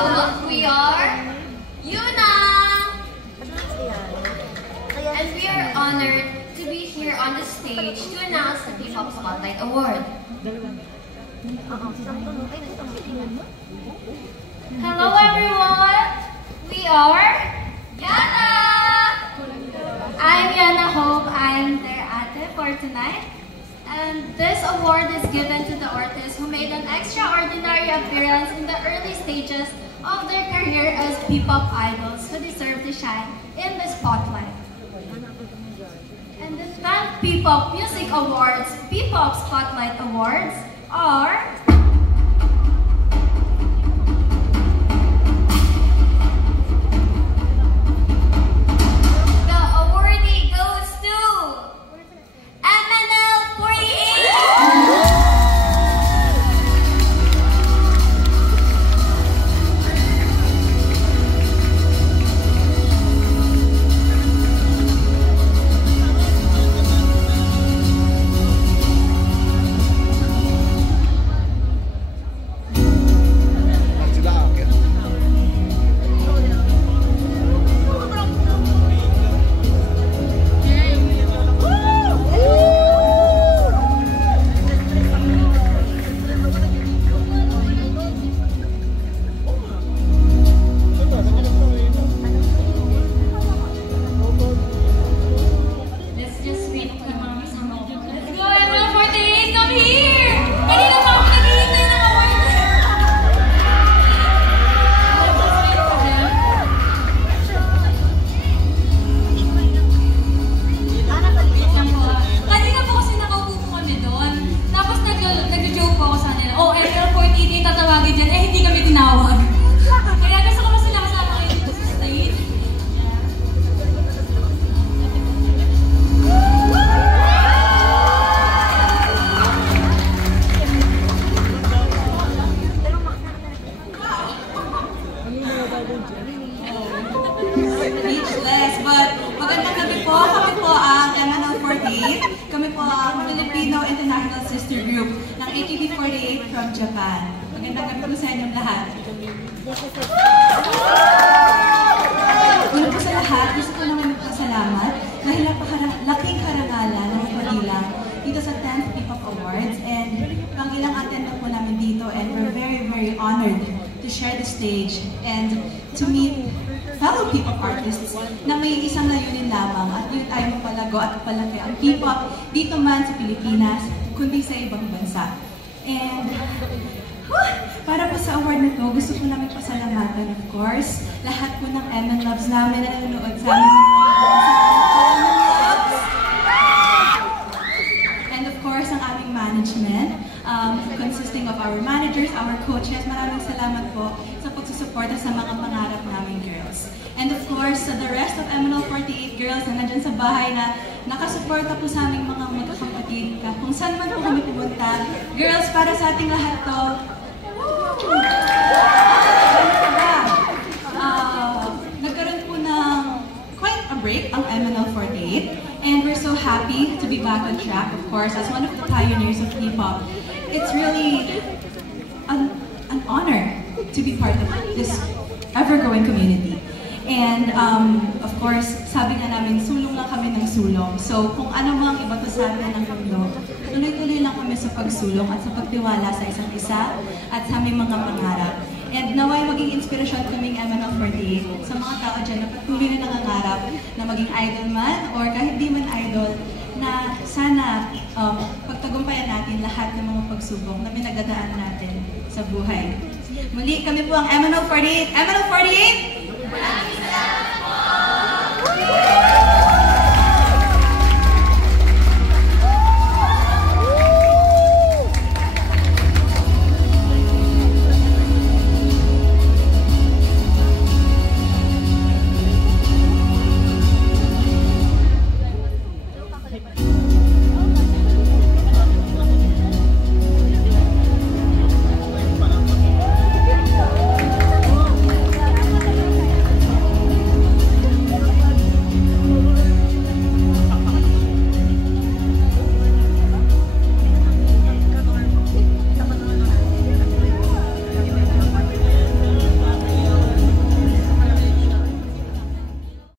Hello, we are Yuna! And we are honored to be here on the stage to announce the P-Pop Spotlight Award. Hello everyone! We are Yana! I'm Yana Hope. I'm their ate for tonight. And this award is given to the artists who made an extraordinary appearance in the early stages of their career as P-pop idols who deserve to shine in the spotlight. And the 10th P-pop Music Awards, P-pop Spotlight Awards are... Speechless, but magandang gabi po. Kami po ang MNL48. Kami po ang Filipino International Sister Group ng AKB48 from Japan. Magandang gabi po sa inyong lahat. Una po sa lahat, gusto ko naman magpasalamat dahil napakalaking karangalan ng pagbilang dito sa 10th P-Pop Awards, and pang ilang attend na po namin dito, and we're very, very honored to share the stage and to meet fellow P-Pop artists na may isang layunin lamang, at yun ay mapalago at palaki ang P-Pop dito man sa Pilipinas, kundi sa ibang bansa. And para po sa award na to, gusto ko namin pasalamatan, of course, lahat po ng MN Loves namin na nanonood sa amin. And of course, ang aming management, consisting of our managers, our coaches. Maraming salamat po sa pagsusuporta sa mga pangarap namin, girls. And of course, sa the rest of MNL48 girls na nandyan sa bahay na nakasuporta po sa aming mga magkakapatid. Kung saan man po kami pumunta, girls, para sa ating lahat to, nagkaroon po ng quite a break ang MNL48, and we're so happy to be back on track, of course, as one of the pioneers of P-pop. It's really an honor to be part of this ever-growing community. And of course, sabi nga namin, sulong lang kami ng sulong. So kung ano mang iba to sa atin ng mundo, tuloy-tuloy lang kami sa pagsulong at sa pagtiwala sa isa't isa at sa aming mga pangarap. And naway maging inspirasyon kaming MNL48 sa mga tao dyan na patuloy na nangangarap na maging idol man or kahit di man idol, na sana pagtagumpayan natin lahat ng mga pagsubok na pinagdadaanan natin sa buhay. Muli, kami po ang MNL48. MNL48!